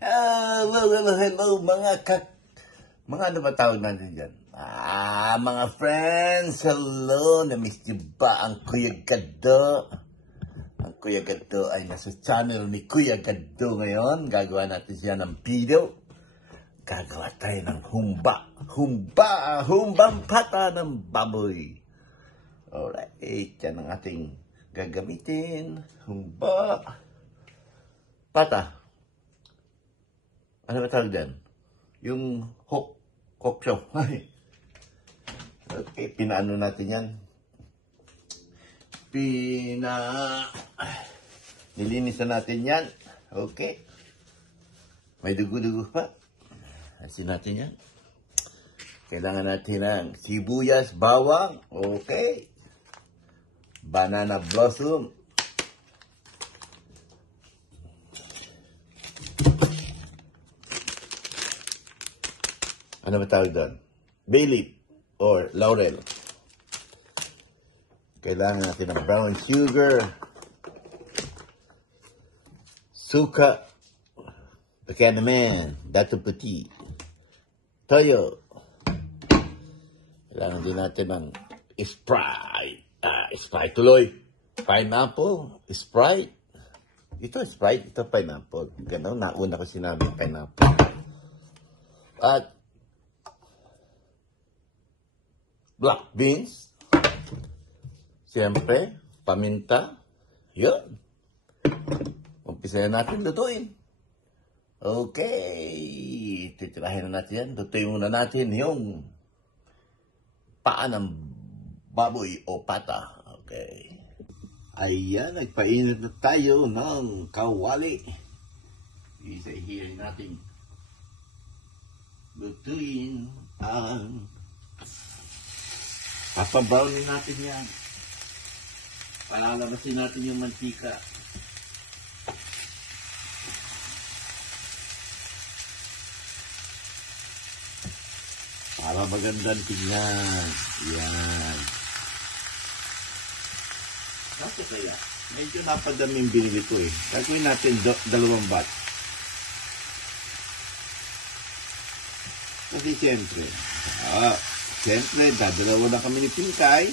Hello, mga ano ba tawag natin dyan? Mga friends, hello, na-miss niyo ba ang Kuya Gado? Ang Kuya Gado ay nasa channel ni Kuya Gado ngayon. Gagawa natin siya ng video. Gagawa tayo ng humbang pata ng baboy. Alright, yan ang ating gagamitin. Humba pata. Ano ba tawag dyan? Yung hook show. Okay, pinaano natin yan. Nilinisan natin yan. Okay. May dugo-dugo pa. Asin natin yan. Kailangan natin ng sibuyas, bawang. Okay. Banana blossom. Ano ba tawag doon? Bay leaf or laurel. Kailangan natin ng brown sugar, suka, pagkanaman, dato puti, toyo. Kailangan din natin ng Sprite. Sprite tuloy. Pineapple, Sprite. Ito Sprite, ito pineapple. Ganun, nauna ko sinabi pineapple. At black beans. Siyempre, paminta. Yun. Umpisayan natin lutuin. Okay. Titirahin na natin yan. Lutuin muna natin yung paa ng baboy o pata. Okay. Ayan, nagpainit na tayo ng kawali. Isa-hirin natin. Lutuin ang papabrownin natin yan. Palalabasin natin yung mantika. Para magandang tingnan. Yan. Kasi kaya, medyo napadaming binili ko eh. Gagawin natin dalawang batch. Kasi siyempre, dadalawa na kami ni Pinkay.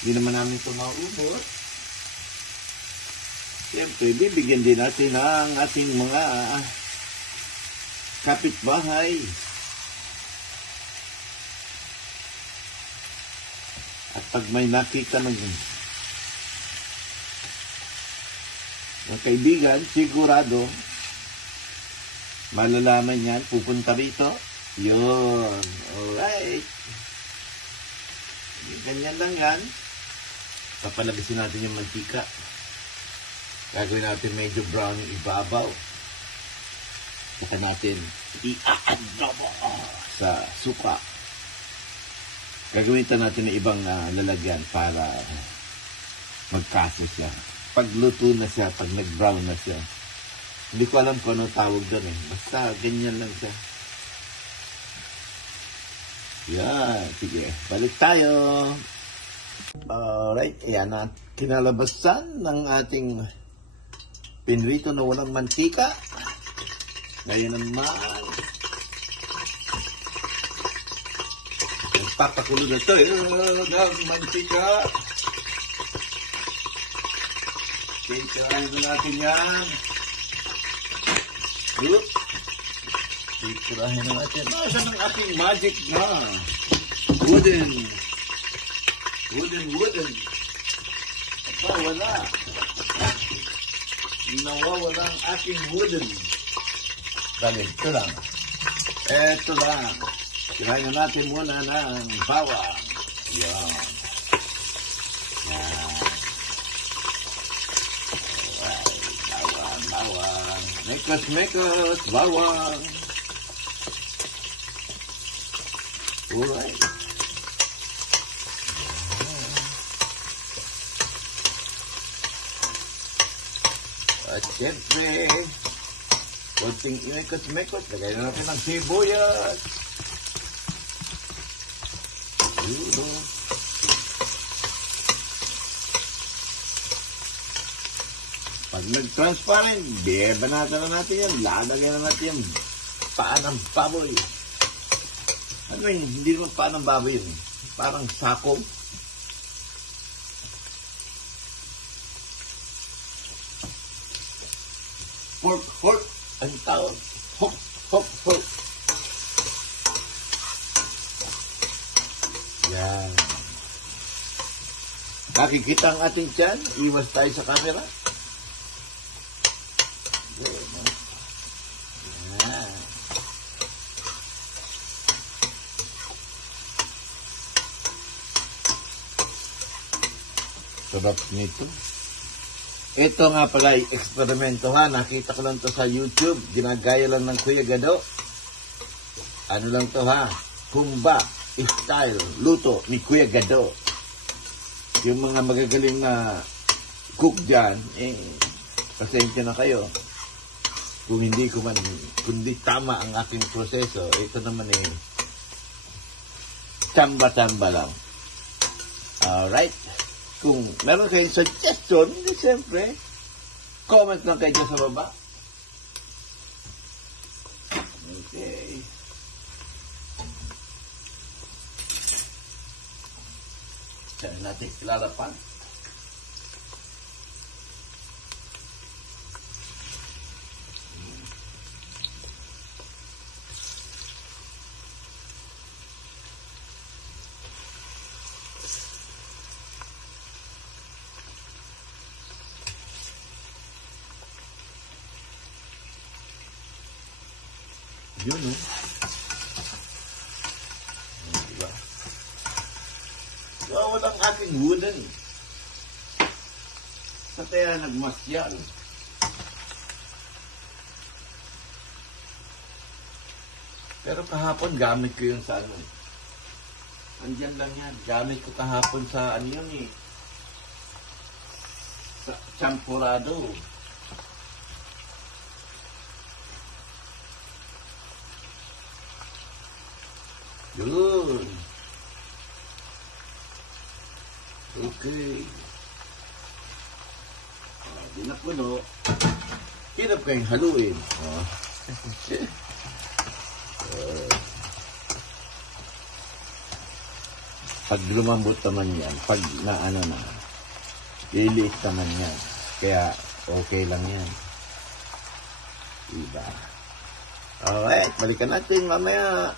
Hindi naman namin ito maubos. Siyempre, bibigyan din natin ang ating mga kapitbahay. At pag may nakita ng kaibigan, sigurado, malalaman yan, pupunta rito. Yun. Alright. Ganyan lang yan. Papalabisin natin yung mantika. Gagawin natin medyo brown yung ibabaw. Saka natin i-adobo sa suka. Gagawin natin ng ibang lalagyan para magkaso siya. Pagluto na siya, pag nag-brown na siya. Hindi ko alam kung ano tawag doon eh. Basta ganyan lang siya. Yan, sige. Balik tayo. Alright, ayan na. Kinalabasan ng ating pinrito na walang mantika. Ngayon naman, nagpapakulo na ito ng mantika. Titirahin na natin yan. Good. Titirahin na natin. Nasaan ang ating magic na wooden. Wala. Nawawala ang ating wooden. Dali, ito lang. Ito lang. Tirahin na natin muna ng bawang. Yan. Bawang. Mekos, bawang. Alright. At siyempre, konting imekos-mekos, lagay na natin ng sibuyas. Pag nag-transparent, bebanatan na natin yan. Lalagyan na natin yung paa ng baboy. Ano yun? Hindi naman paa ng baboy yun. Parang sako. Pork. Ang tawag. Hok. Yan. Nakikita ang ating tiyan. Iwas tayo sa camera. Yan. Sarap nito. Ito nga pala, eksperimento ha. Nakita ko lang to sa YouTube. Ginagaya lang ng Kuya Gado. Ano lang to ha. Kumba style luto ni Kuya Gado. Yung mga magagaling na cook dyan, pasensya na kayo. Kung hindi tama ang aking proseso, ito naman tsamba-tsamba lang. Alright. Kung meron kayong suggestion, siyempre, comment lang kayo dyan sa baba. Okay. Diyan natin ilalapan. Yun, no? Diba? Walang aking wooden. Sa kaya nagmasyal. Pero kahapon, gamit ko yun sa ano. Andyan lang yan. Gamit ko kahapon sa ano yun sa champurado. Yun. Okay. Di na puno. Hirap kayong haluin. Pag lumambot naman yan, pag naano na, liliit naman yan. Kaya okay lang yan. Diba? Alright, balikan natin mamaya.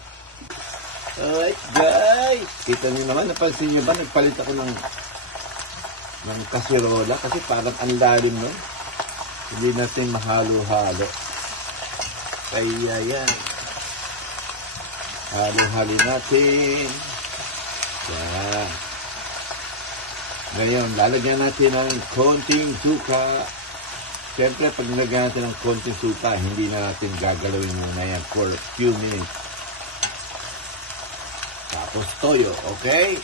Alright guys, kita niyo naman, napansin niyo ba, nagpalit ako ng kasirola kasi parang ang lalim nun. Hindi natin mahalo-halo. Kaya yan. Halo-halo natin. Yan. Ngayon, lalagyan natin ng konting suka. Siyempre, pag nilagyan natin ng konting suka, hindi na natin gagalawin muna yan for a few minutes. Tapos toyo, okay?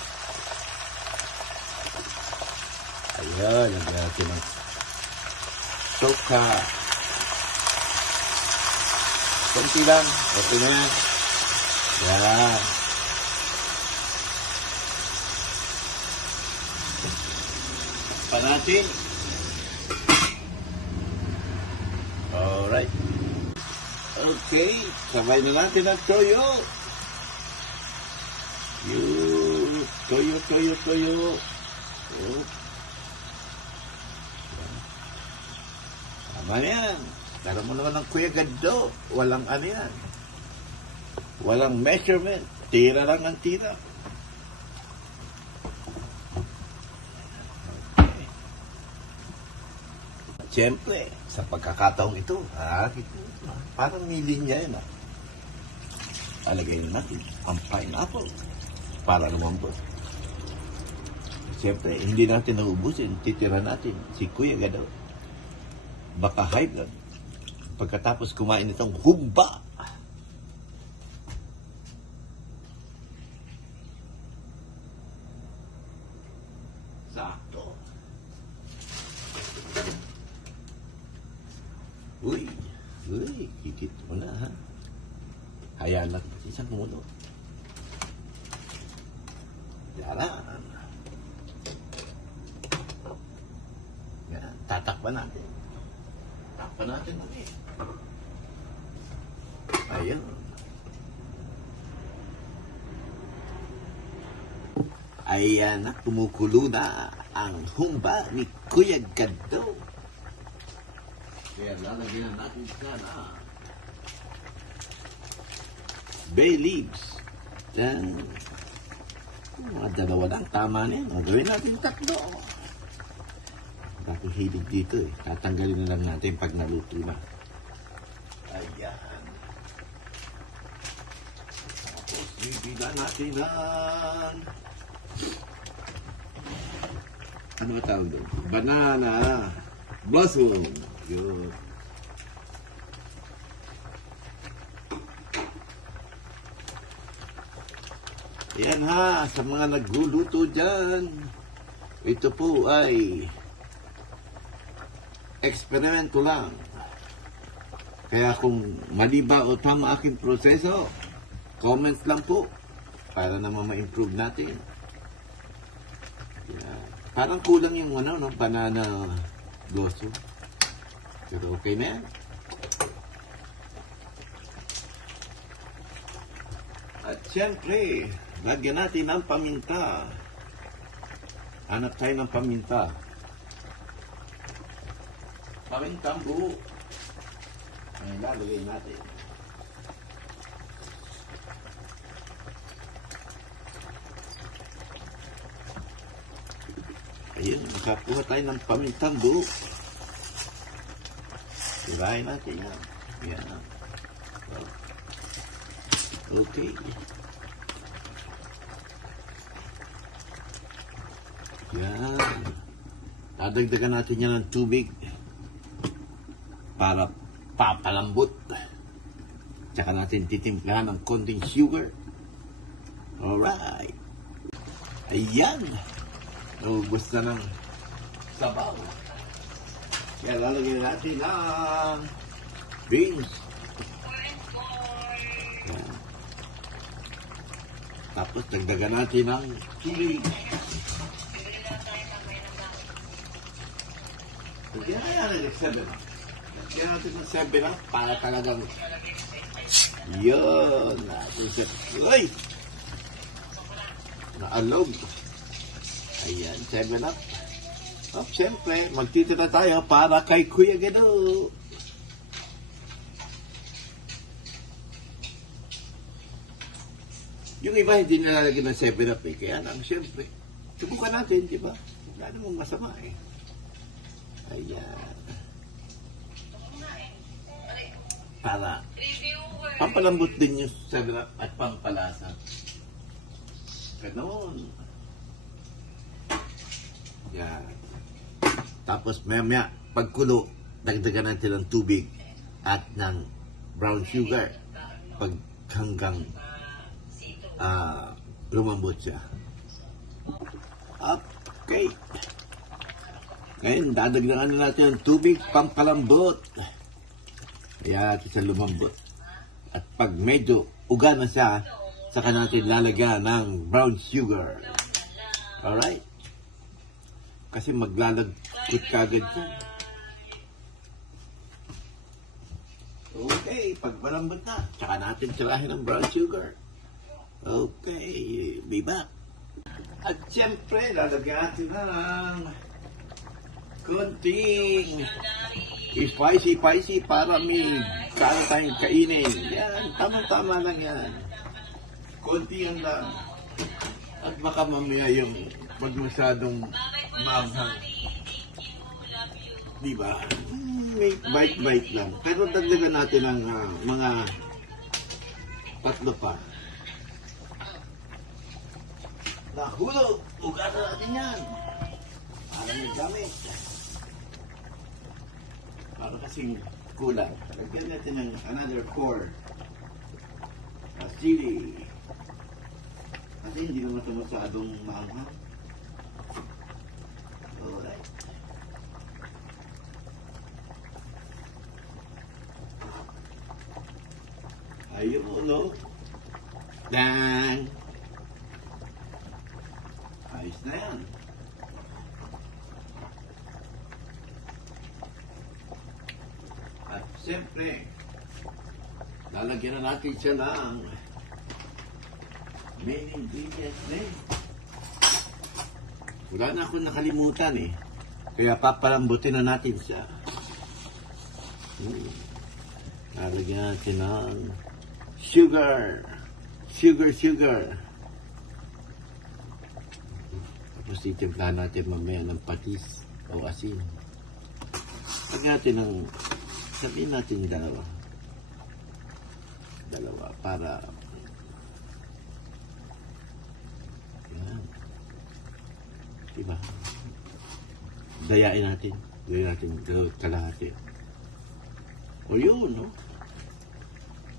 Ayan, lagyan natin ng suka. Konti lang, okay na yan. Yan. Pa natin. Alright. Okay, sabay na natin ang toyo. Toyo. Oh. Tama yan. Pero mo naman ng Kuya Gado. Walang ano yan. Walang measurement. Tira lang ang tira. Okay. Siyempre, sa pagkakataong ito, parang may linya yan. Alagay na natin ang pineapple para naman po. Siyempre, hindi natin naubusin. Titira natin si Kuya Gado. Baka high blood. Pagkatapos kumain itong humba. Sakto. Uy, higit mo na ha. Hayaan lang isang mulo. Yaran. Yan, tatakpan natin. pa natin ulit. Ayan. Ayan na, kumukulo na ang humba ni Kuya Gado. Kaya lalagyan natin sana bay leaves. Yan. Mga dalawa lang, tama na yan. Gawin natin 3. Bakit hilig dito eh. Tatanggalin na lang natin pag naluto na. Ayan. Tapos, bibila natin ng ano ba tawag doon? Banana blossom. Yun. Yan ha, sa mga nagluluto dyan, ito po ay eksperimento lang. Kaya kung mali ba o tama aking proseso, comments lang po para naman ma-improve natin. Yan. Parang kulang yung ano, no? Banana blossom. Pero okay na yan. At syempre, lagyan natin ng paminta. Hanap tayo ng paminta. Pamintang buo. Ay, lalagay natin. Ayun, makakuha tayo ng pamintang buo. Sirahin natin yan. Yan. Okay. Yan. Dadagdagan natin yan ng tubig para papalambot. Tsaka natin titimplahan ng konting sugar. Alright. Ayan. Naubos na ng sabaw. Kaya lalagyan natin ng beans. Yan. Tapos dagdagan natin ng chili. Lagyan natin ng 7-up. Lagyan natin ng 7-up para talagang yun. Uy! Naalog. Ayan, 7-up. At siyempre, magtitira tayo para kay Kuya Gado. Yung iba hindi nilalagyan ng 7-up eh. Kaya lang, siyempre, subukan natin, di ba? Wala namang masama eh. Ayan. Para pampalambot din yung 7-up at pampalasa. Ganon. Yan. Tapos maya pagkulo, dagdagan natin ng tubig at ng brown sugar pag hanggang lumambot siya. Okay. Ngayon, dadagdagan na natin ng tubig pampalambot. Kaya natin siya lumambot. At pag medyo uga na siya, saka natin lalagyan ng brown sugar. Alright? Kasi maglalagkit kagad siya. Okay, pag malambot na, saka natin sirahin ng brown sugar. Okay, be back. At siyempre, lalagyan natin ng konting spicy para may kano tayong kainin. Yan, tama-tama lang yan. Konti yan lang. At baka mamaya yung pag masyadong maanghang. Diba? May bite-bite lang. Pero dagdagan natin ng mga 3 pa. Nahulog! Ugasan natin yan. Para may gamit. Para kasing kulang. Lagyan natin ng another 4. Chili. Kasi hindi naman ito masyadong maanghang. Alright. Ayun, no? Dan! Ayos na yan. Siyempre, lalagyan na natin siya ng main ingredients na eh. Wala na akong nakalimutan eh. Kaya papalambutin na natin siya. Lalagyan natin ng sugar. Sugar. Tapos titimplahan natin mamaya ng patis o asin. Lagyan natin ng, sabihin natin dalawa. Para yan. Diba? Dayain natin. Gawin natin kalahati. O yun, no?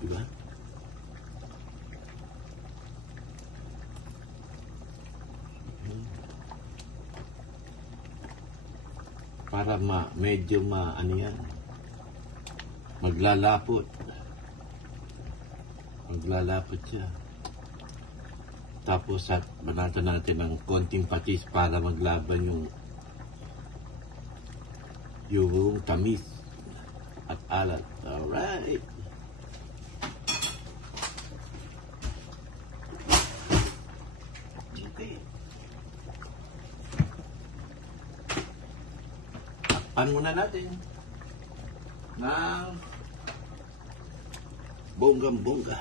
Diba? Para medyo ano yan, maglalapot siya. Tapos at banatan natin ng konting patis para maglaban yung tamis at alat. Alright. Okay. Takpan muna natin ng bonggang-bongga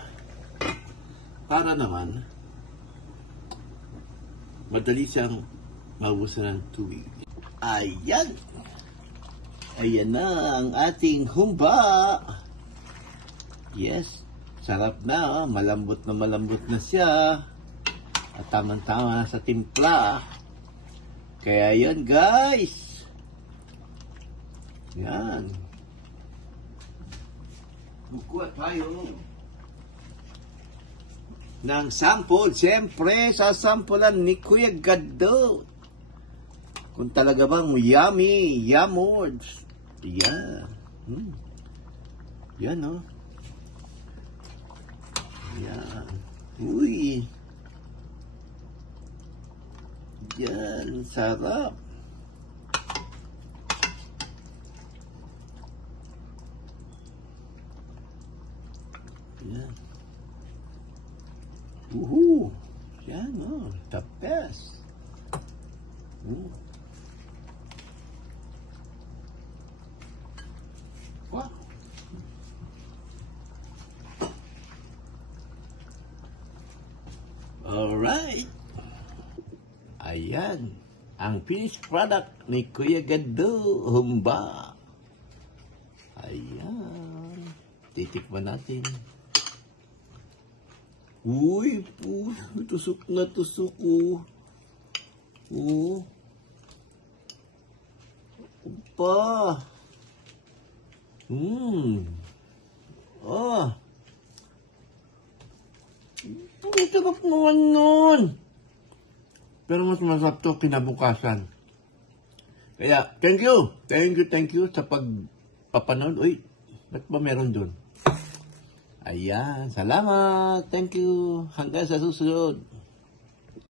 para naman madali siyang maubusan ng tubig. Ayan! Ayan na ang ating humba. Yes, sarap na. Malambot na siya. At tamang-tama sa timpla. Kaya yan, guys. Yan. Bukuha tayo ng sample. Siyempre, sasampulan ni Kuya Gado. Kung talaga bang yummy, yamods. Yan. Yan, oh. Yan. Uy. Yan, sarap. Yan. Woohoo! Yan, oh. The best. Wow. Alright. Ayan. Ang finished product ni Kuya Gado humba. Ayan. Titikman natin. Uy, tusok na tusok ko. Opa. Ang sarap naman nun. Pero mas masarap to kinabukasan. Kaya, thank you sa pagpapanood. Uy, ba't ba meron dun? Ayan, salamat. Thank you. Hanggang sa susunod.